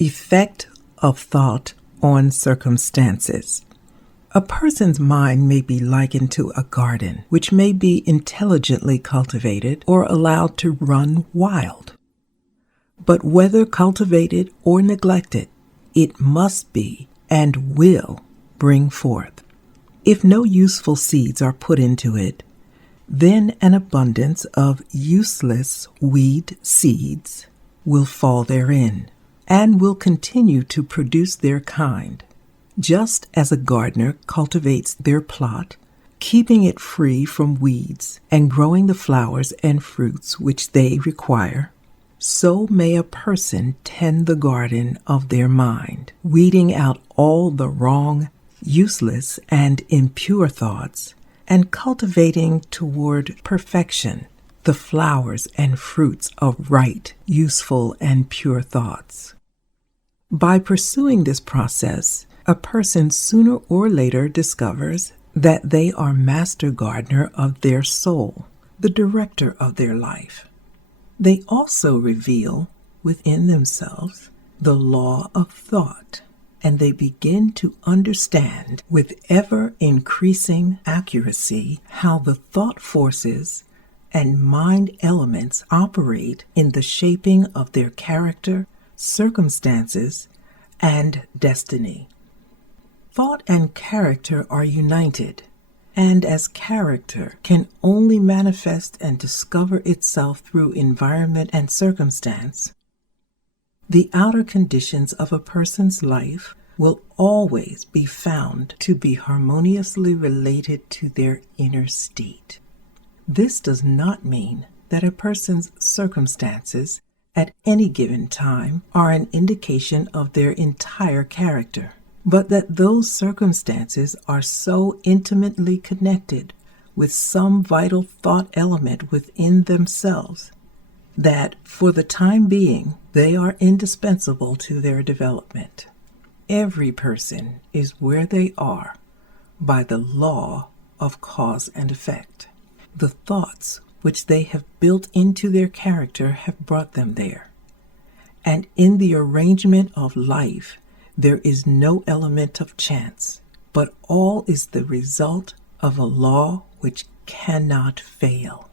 Effect of thought on circumstances. A person's mind may be likened to a garden, which may be intelligently cultivated or allowed to run wild. But whether cultivated or neglected, it must be and will bring forth. If no useful seeds are put into it, then an abundance of useless weed seeds will fall therein, and will continue to produce their kind, just as a gardener cultivates their plot, keeping it free from weeds and growing the flowers and fruits which they require. So may a person tend the garden of their mind, weeding out all the wrong, useless, and impure thoughts, and cultivating toward perfection the flowers and fruits of right, useful, and pure thoughts. By pursuing this process, a person sooner or later discovers that they are master gardener of their soul, the director of their life. They also reveal within themselves the law of thought, and they begin to understand with ever-increasing accuracy how the thought forces and mind elements operate in the shaping of their character, circumstances, and destiny. Thought and character are united, and as character can only manifest and discover itself through environment and circumstance, the outer conditions of a person's life will always be found to be harmoniously related to their inner state. This does not mean that a person's circumstances at any given time are an indication of their entire character, but that those circumstances are so intimately connected with some vital thought element within themselves that, for the time being, they are indispensable to their development. Every person is where they are by the law of cause and effect. The thoughts which they have built into their character have brought them there. And in the arrangement of life, there is no element of chance, but all is the result of a law which cannot fail.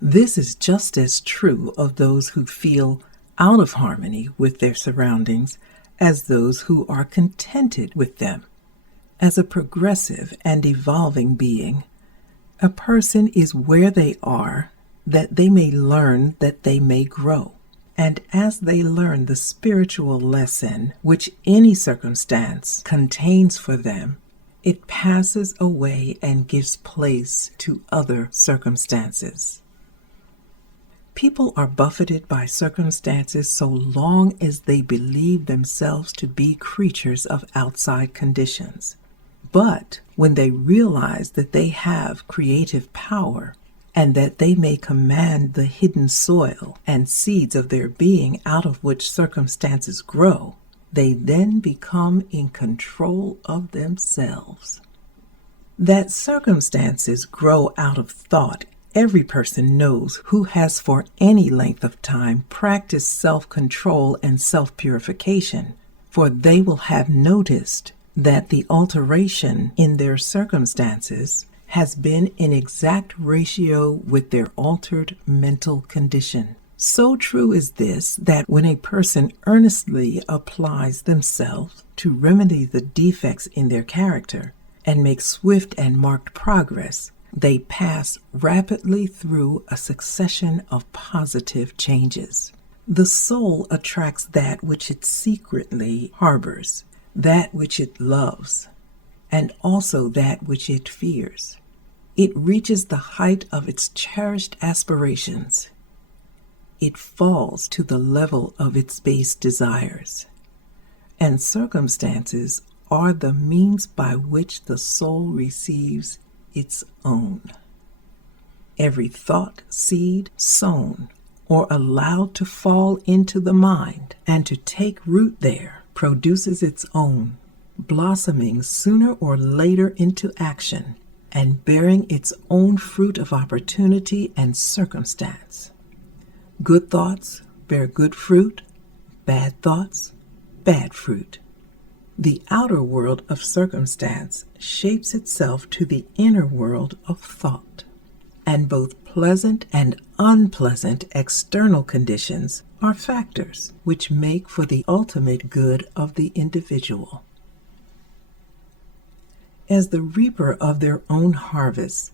This is just as true of those who feel out of harmony with their surroundings as those who are contented with them. As a progressive and evolving being, a person is where they are that they may learn, that they may grow. And as they learn the spiritual lesson which any circumstance contains for them, it passes away and gives place to other circumstances. People are buffeted by circumstances so long as they believe themselves to be creatures of outside conditions. But when they realize that they have creative power and that they may command the hidden soil and seeds of their being out of which circumstances grow, they then become in control of themselves. That circumstances grow out of thought, every person knows who has for any length of time practiced self-control and self-purification, for they will have noticed that the alteration in their circumstances has been in exact ratio with their altered mental condition. So true is this that when a person earnestly applies themselves to remedy the defects in their character and make swift and marked progress, they pass rapidly through a succession of positive changes. The soul attracts that which it secretly harbors, that which it loves, and also that which it fears. It reaches the height of its cherished aspirations. It falls to the level of its base desires. And circumstances are the means by which the soul receives its own. Every thought seed sown or allowed to fall into the mind and to take root there produces its own, blossoming sooner or later into action and bearing its own fruit of opportunity and circumstance. Good thoughts bear good fruit, bad thoughts bad fruit. The outer world of circumstance shapes itself to the inner world of thought, and both pleasant and unpleasant external conditions are factors which make for the ultimate good of the individual. As the reaper of their own harvest,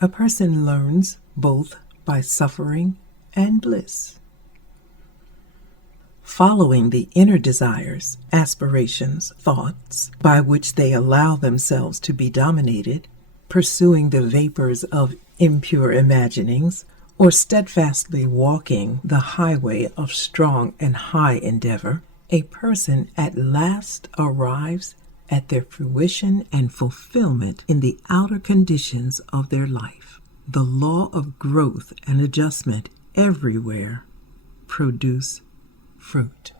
a person learns both by suffering and bliss. Following the inner desires, aspirations, thoughts by which they allow themselves to be dominated, pursuing the vapors of impure imaginings, or steadfastly walking the highway of strong and high endeavor, a person at last arrives at their fruition and fulfillment in the outer conditions of their life. The law of growth and adjustment everywhere produce fruit.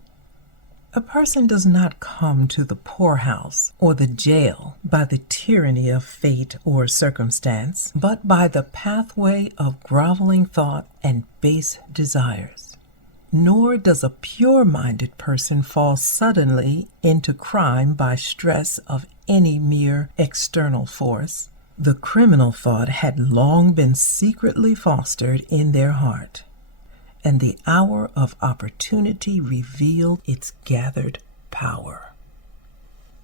A person does not come to the poorhouse or the jail by the tyranny of fate or circumstance, but by the pathway of groveling thought and base desires. Nor does a pure-minded person fall suddenly into crime by stress of any mere external force. The criminal thought had long been secretly fostered in their heart, and the hour of opportunity revealed its gathered power.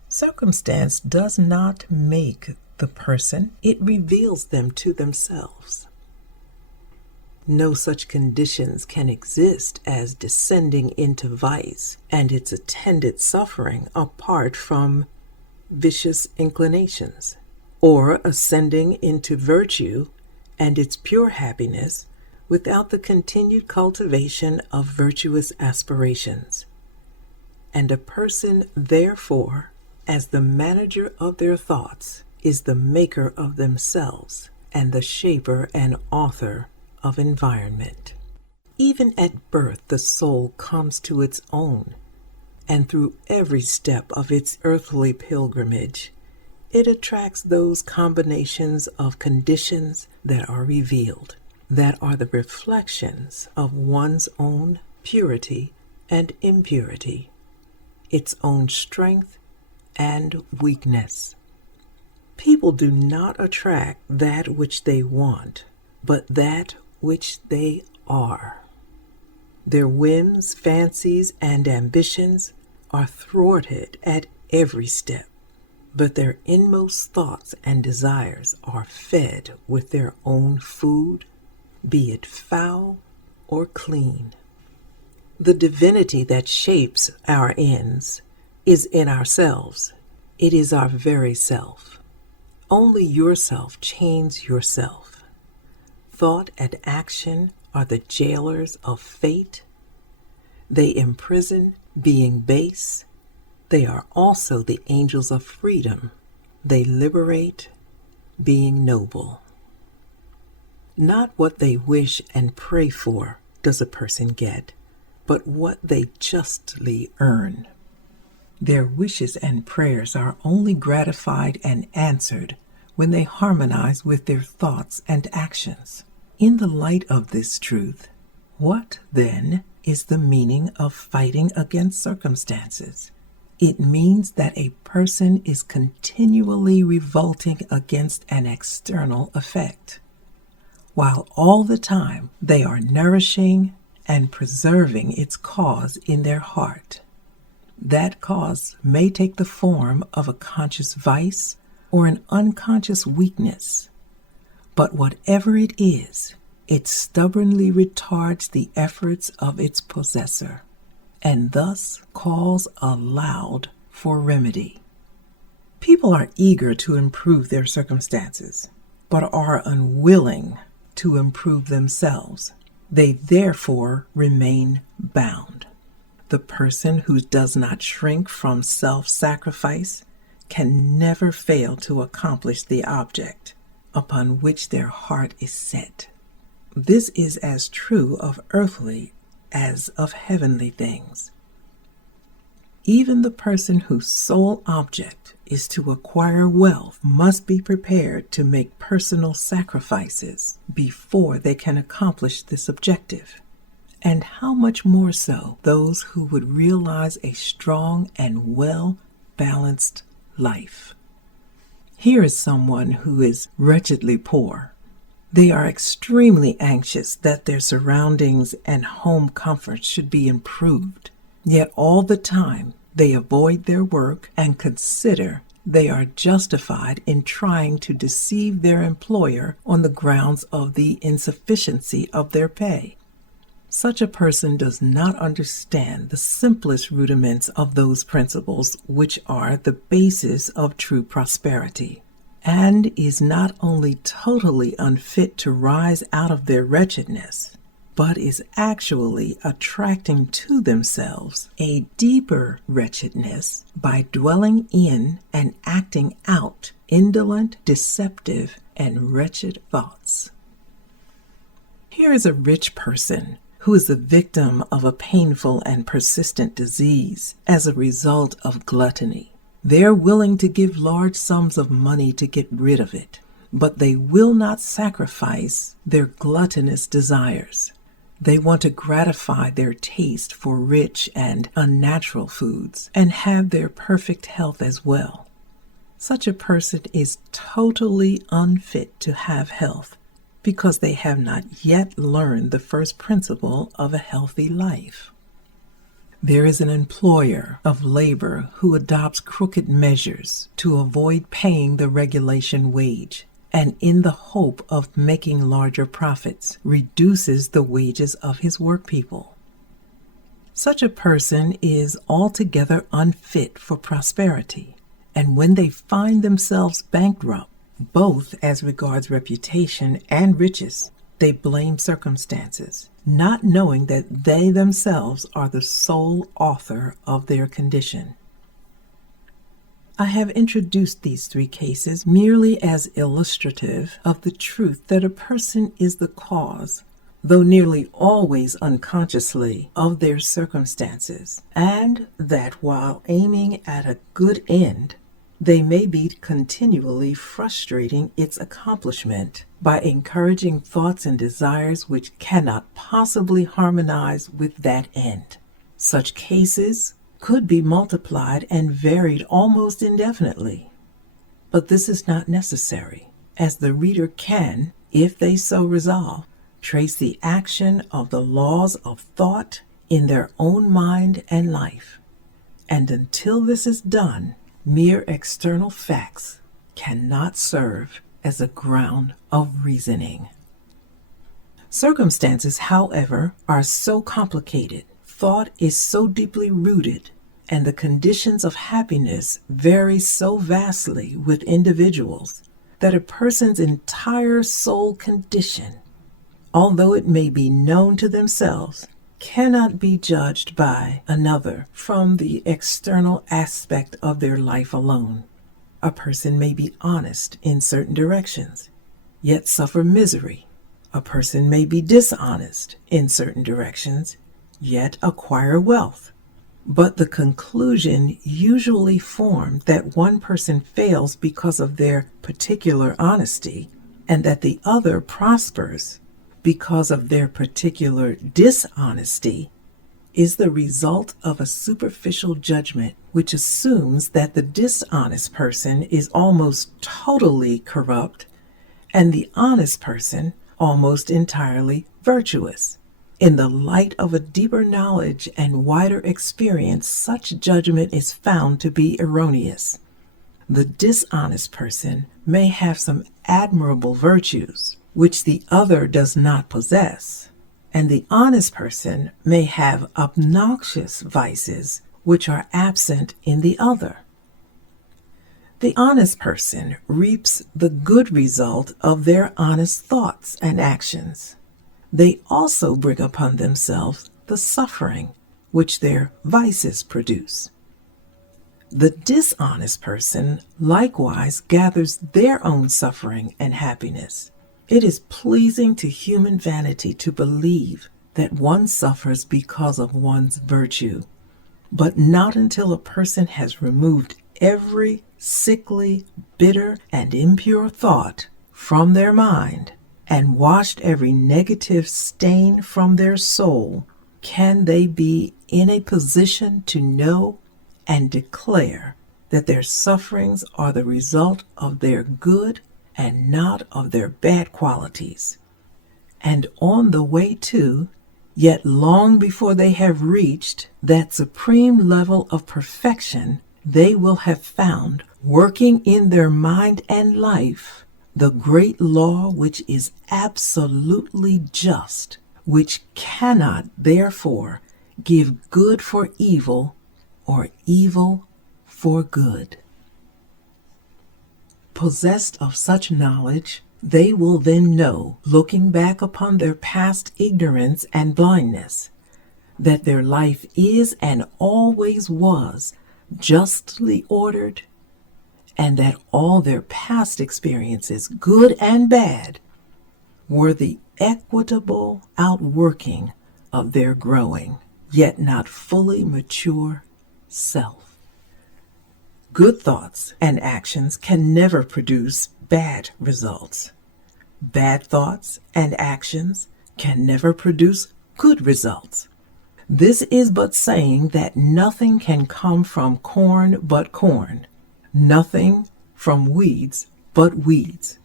Circumstance does not make the person, it reveals them to themselves. No such conditions can exist as descending into vice and its attendant suffering apart from vicious inclinations, or ascending into virtue and its pure happiness without the continued cultivation of virtuous aspirations. And a person, therefore, as the manager of their thoughts, is the maker of themselves and the shaper and author of environment. Even at birth, the soul comes to its own, and through every step of its earthly pilgrimage, it attracts those combinations of conditions that are revealed, that are the reflections of one's own purity and impurity, its own strength and weakness. People do not attract that which they want, but that which they are. Their whims, fancies, and ambitions are thwarted at every step, but their inmost thoughts and desires are fed with their own food, be it foul or clean. The divinity that shapes our ends is in ourselves. It is our very self. Only yourself chains yourself. Thought and action are the jailers of fate. They imprison being base. They are also the angels of freedom. They liberate being noble. Not what they wish and pray for does a person get, but what they justly earn. Their wishes and prayers are only gratified and answered when they harmonize with their thoughts and actions. In the light of this truth, what, then, is the meaning of fighting against circumstances? It means that a person is continually revolting against an external effect, while all the time they are nourishing and preserving its cause in their heart. That cause may take the form of a conscious vice or an unconscious weakness, but whatever it is, it stubbornly retards the efforts of its possessor, and thus calls aloud for remedy. People are eager to improve their circumstances, but are unwilling to improve themselves. They therefore remain bound. The person who does not shrink from self-sacrifice can never fail to accomplish the object upon which their heart is set. This is as true of earthly as of heavenly things. Even the person whose sole object is to acquire wealth must be prepared to make personal sacrifices before they can accomplish this objective. And how much more so those who would realize a strong and well-balanced life. Here is someone who is wretchedly poor. They are extremely anxious that their surroundings and home comfort should be improved. Yet all the time they avoid their work and consider they are justified in trying to deceive their employer on the grounds of the insufficiency of their pay. Such a person does not understand the simplest rudiments of those principles which are the basis of true prosperity, and is not only totally unfit to rise out of their wretchedness, but is actually attracting to themselves a deeper wretchedness by dwelling in and acting out indolent, deceptive, and wretched thoughts. Here is a rich person who is the victim of a painful and persistent disease as a result of gluttony. They are willing to give large sums of money to get rid of it, but they will not sacrifice their gluttonous desires. They want to gratify their taste for rich and unnatural foods and have their perfect health as well. Such a person is totally unfit to have health, because they have not yet learned the first principle of a healthy life. There is an employer of labor who adopts crooked measures to avoid paying the regulation wage, and in the hope of making larger profits, reduces the wages of his workpeople. Such a person is altogether unfit for prosperity, and when they find themselves bankrupt, both as regards reputation and riches, they blame circumstances, not knowing that they themselves are the sole author of their condition. I have introduced these three cases merely as illustrative of the truth that a person is the cause, though nearly always unconsciously, of their circumstances, and that while aiming at a good end, they may be continually frustrating its accomplishment by encouraging thoughts and desires which cannot possibly harmonize with that end. Such cases could be multiplied and varied almost indefinitely. But this is not necessary, as the reader can, if they so resolve, trace the action of the laws of thought in their own mind and life. And until this is done, mere external facts cannot serve as a ground of reasoning. Circumstances, however, are so complicated, thought is so deeply rooted, and the conditions of happiness vary so vastly with individuals, that a person's entire soul condition, although it may be known to themselves, cannot be judged by another from the external aspect of their life alone. A person may be honest in certain directions, yet suffer misery. A person may be dishonest in certain directions, yet acquire wealth. But the conclusion usually formed that one person fails because of their particular honesty, and that the other prospers because of their particular dishonesty, is the result of a superficial judgment which assumes that the dishonest person is almost totally corrupt and the honest person almost entirely virtuous. In the light of a deeper knowledge and wider experience, such judgment is found to be erroneous. The dishonest person may have some admirable virtues, which the other does not possess, and the honest person may have obnoxious vices which are absent in the other. The honest person reaps the good result of their honest thoughts and actions. They also bring upon themselves the suffering which their vices produce. The dishonest person likewise gathers their own suffering and happiness. It is pleasing to human vanity to believe that one suffers because of one's virtue, but not until a person has removed every sickly, bitter, and impure thought from their mind and washed every negative stain from their soul can they be in a position to know and declare that their sufferings are the result of their good and not of their bad qualities, and on the way to, yet long before they have reached that supreme level of perfection, they will have found, working in their mind and life, the great law which is absolutely just, which cannot therefore give good for evil or evil for good. Possessed of such knowledge, they will then know, looking back upon their past ignorance and blindness, that their life is and always was justly ordered, and that all their past experiences, good and bad, were the equitable outworking of their growing, yet not fully mature self. Good thoughts and actions can never produce bad results. Bad thoughts and actions can never produce good results. This is but saying that nothing can come from corn but corn, nothing from weeds but weeds.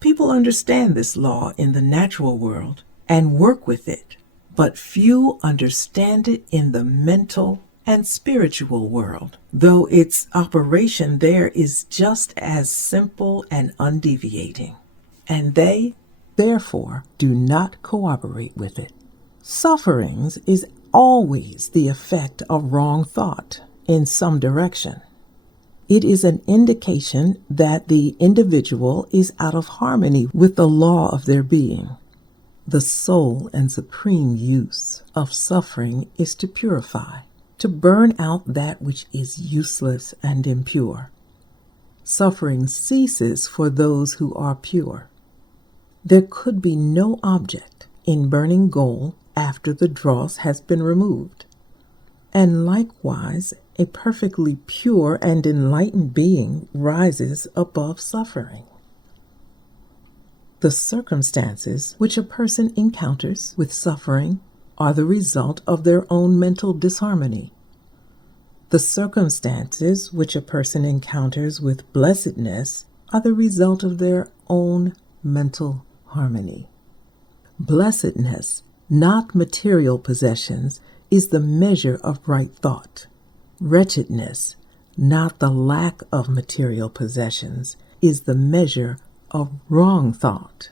People understand this law in the natural world and work with it, but few understand it in the mental and spiritual world, though its operation there is just as simple and undeviating, and they, therefore, do not cooperate with it. Sufferings is always the effect of wrong thought in some direction. It is an indication that the individual is out of harmony with the law of their being. The sole and supreme use of suffering is to purify, to burn out that which is useless and impure. Suffering ceases for those who are pure. There could be no object in burning gold after the dross has been removed. And likewise, a perfectly pure and enlightened being rises above suffering. The circumstances which a person encounters with suffering are the result of their own mental disharmony. The circumstances which a person encounters with blessedness are the result of their own mental harmony. Blessedness, not material possessions, is the measure of right thought. Wretchedness, not the lack of material possessions, is the measure of wrong thought.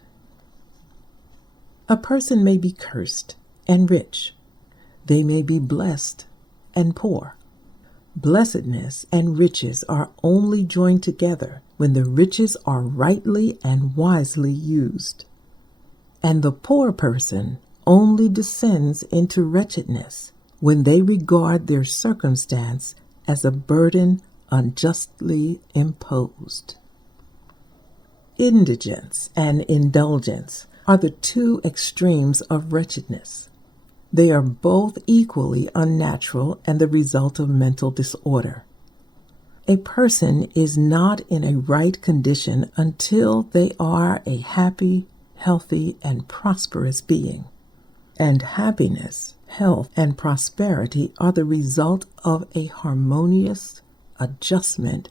A person may be cursed and rich. They may be blessed and poor. Blessedness and riches are only joined together when the riches are rightly and wisely used. And the poor person only descends into wretchedness when they regard their circumstance as a burden unjustly imposed. Indigence and indulgence are the two extremes of wretchedness. They are both equally unnatural and the result of mental disorder. A person is not in a right condition until they are a happy, healthy, and prosperous being. And happiness, health, and prosperity are the result of a harmonious adjustment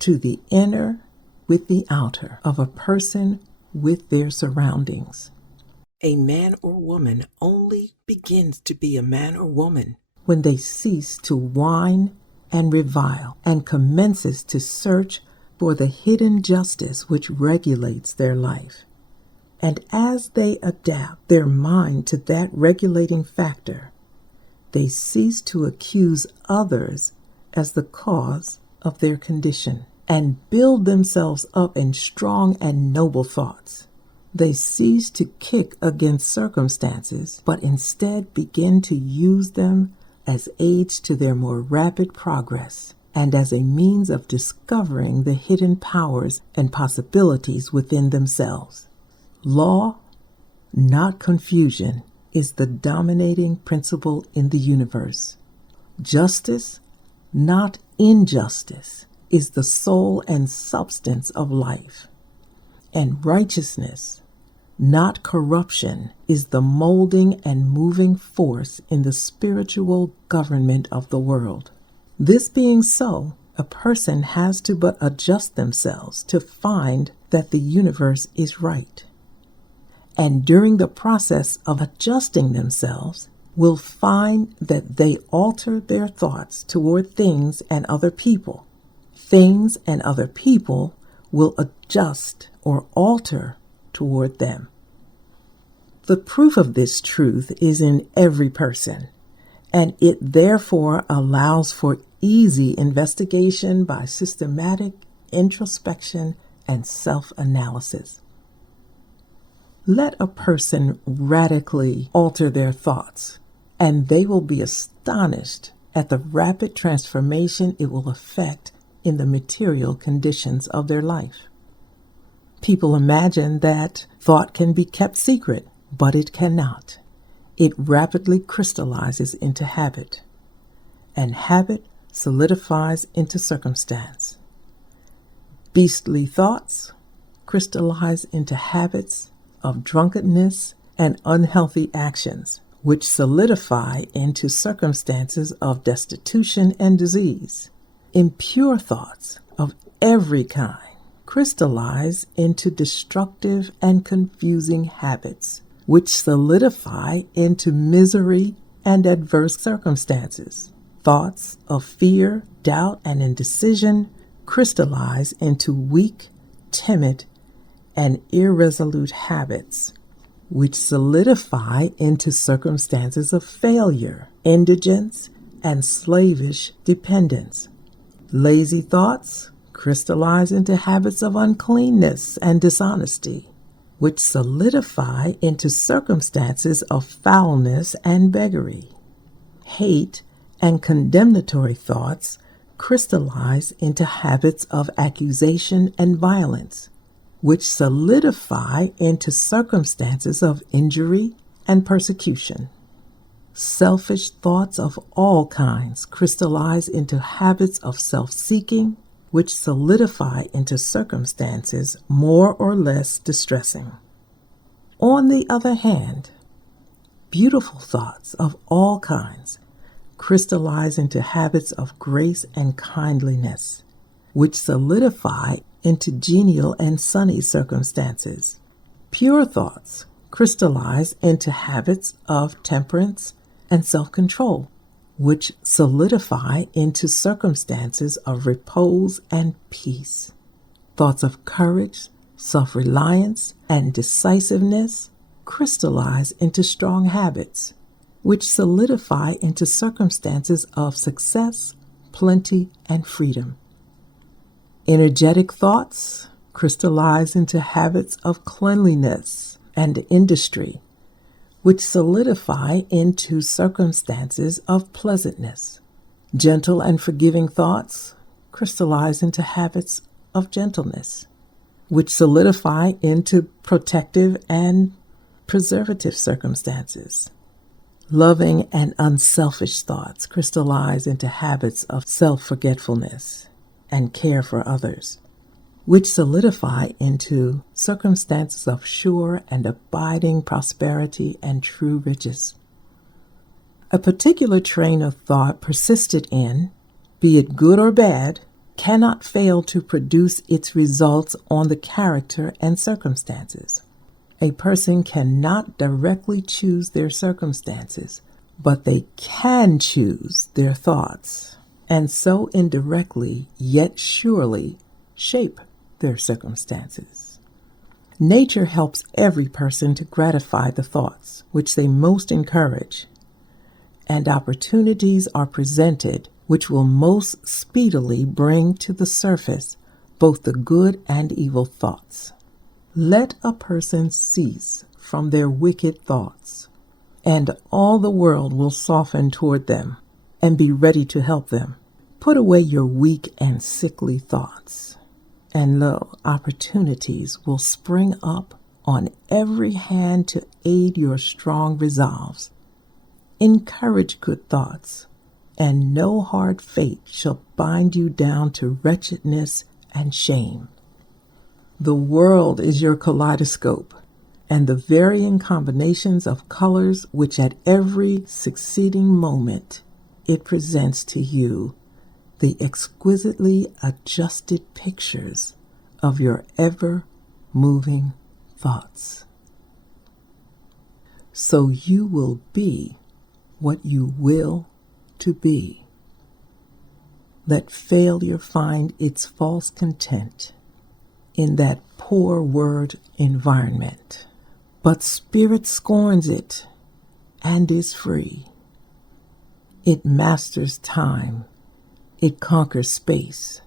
to the inner with the outer of a person with their surroundings. A man or woman only begins to be a man or woman when they cease to whine and revile and commences to search for the hidden justice which regulates their life. And as they adapt their mind to that regulating factor, they cease to accuse others as the cause of their condition and build themselves up in strong and noble thoughts. They cease to kick against circumstances, but instead begin to use them as aids to their more rapid progress and as a means of discovering the hidden powers and possibilities within themselves. Law, not confusion, is the dominating principle in the universe. Justice, not injustice, is the soul and substance of life. And righteousness, not corruption, is the molding and moving force in the spiritual government of the world. This being so, a person has to but adjust themselves to find that the universe is right. And during the process of adjusting themselves, will find that they alter their thoughts toward things and other people. Things and other people will adjust or alter toward them. The proof of this truth is in every person, and it therefore allows for easy investigation by systematic introspection and self-analysis. Let a person radically alter their thoughts, and they will be astonished at the rapid transformation it will effect in the material conditions of their life. People imagine that thought can be kept secret, but it cannot. It rapidly crystallizes into habit, and habit solidifies into circumstance. Beastly thoughts crystallize into habits of drunkenness and unhealthy actions, which solidify into circumstances of destitution and disease. Impure thoughts of every kind crystallize into destructive and confusing habits, which solidify into misery and adverse circumstances. Thoughts of fear, doubt, and indecision crystallize into weak, timid, and irresolute habits, which solidify into circumstances of failure, indigence, and slavish dependence. Lazy thoughts crystallize into habits of uncleanness and dishonesty, which solidify into circumstances of foulness and beggary. Hate and condemnatory thoughts crystallize into habits of accusation and violence, which solidify into circumstances of injury and persecution. Selfish thoughts of all kinds crystallize into habits of self-seeking, which solidify into circumstances more or less distressing. On the other hand, beautiful thoughts of all kinds crystallize into habits of grace and kindliness, which solidify into genial and sunny circumstances. Pure thoughts crystallize into habits of temperance and self-control, which solidify into circumstances of repose and peace. Thoughts of courage, self-reliance, and decisiveness crystallize into strong habits, which solidify into circumstances of success, plenty, and freedom. Energetic thoughts crystallize into habits of cleanliness and industry, which solidify into circumstances of pleasantness. Gentle and forgiving thoughts crystallize into habits of gentleness, which solidify into protective and preservative circumstances. Loving and unselfish thoughts crystallize into habits of self-forgetfulness and care for others, which solidify into circumstances of sure and abiding prosperity and true riches. A particular train of thought persisted in, be it good or bad, cannot fail to produce its results on the character and circumstances. A person cannot directly choose their circumstances, but they can choose their thoughts, and so indirectly, yet surely, shape their circumstances. Nature helps every person to gratify the thoughts which they most encourage, and opportunities are presented which will most speedily bring to the surface both the good and evil thoughts. Let a person cease from their wicked thoughts, and all the world will soften toward them and be ready to help them. Put away your weak and sickly thoughts, and lo, opportunities will spring up on every hand to aid your strong resolves. Encourage good thoughts, and no hard fate shall bind you down to wretchedness and shame. The world is your kaleidoscope, and the varying combinations of colors which at every succeeding moment it presents to you the exquisitely adjusted pictures of your ever-moving thoughts. So you will be what you will to be. Let failure find its false content in that poor word environment, but spirit scorns it and is free. It masters time. It conquers space.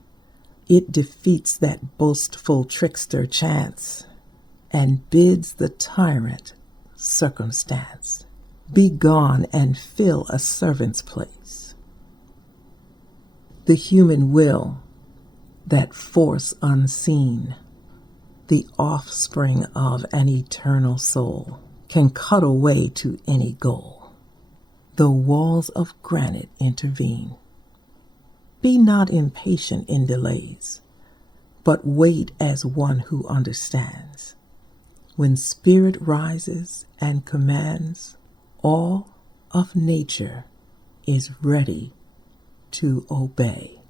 It defeats that boastful trickster chance and bids the tyrant circumstance be gone and fill a servant's place. The human will, that force unseen, the offspring of an eternal soul, can cut a way to any goal, though walls of granite intervene. Be not impatient in delays, but wait as one who understands. When spirit rises and commands, all of nature is ready to obey.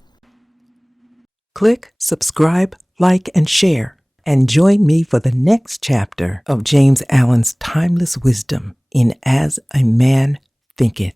Click, subscribe, like, and share, and join me for the next chapter of James Allen's timeless wisdom in As a Man Thinketh.